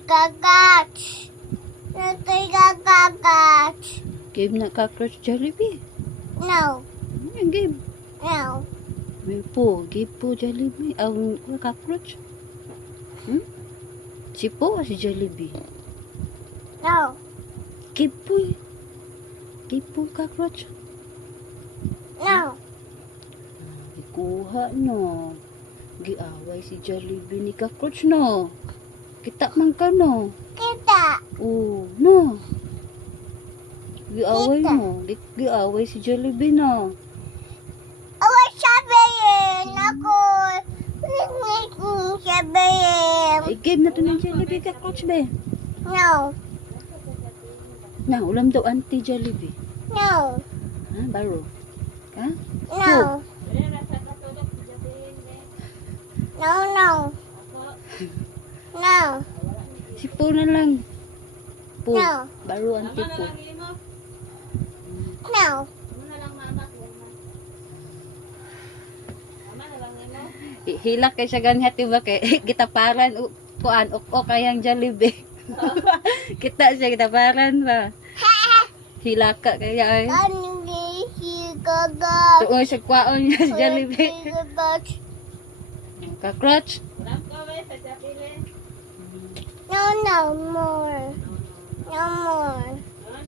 Cockroach. Cockroach. Game na cockroach Jollibee. No. Ano yung game? No. May po, game po Jollibee. Ang cockroach. Si po o si Jollibee? No. Game po eh. Game po cockroach. No. Ikuha no. Giaway si Jollibee ni cockroach no. Kita man ka no. Kita. Oo, no. Giaway Kita. mo. Giaway si Jollibee no. Awa sabihin ako. Sabihin. Ay, game na to ng Jollibee cockroach be. No. Na, ulam daw anti Jollibee. No. Ha, baro. Ha? No. No, no. No. Si po na lang. Po. No. Baro anti po. No. Hilak kay siya ganyan hati ba kay gitaparan kuan o kayang Jollibee. Kita siya gitaparan ba. Hilaka kaya ay. Hindi si Gaga. Tuon siya kwaon niya si Jollibee. Cockroach. No, no more. No more.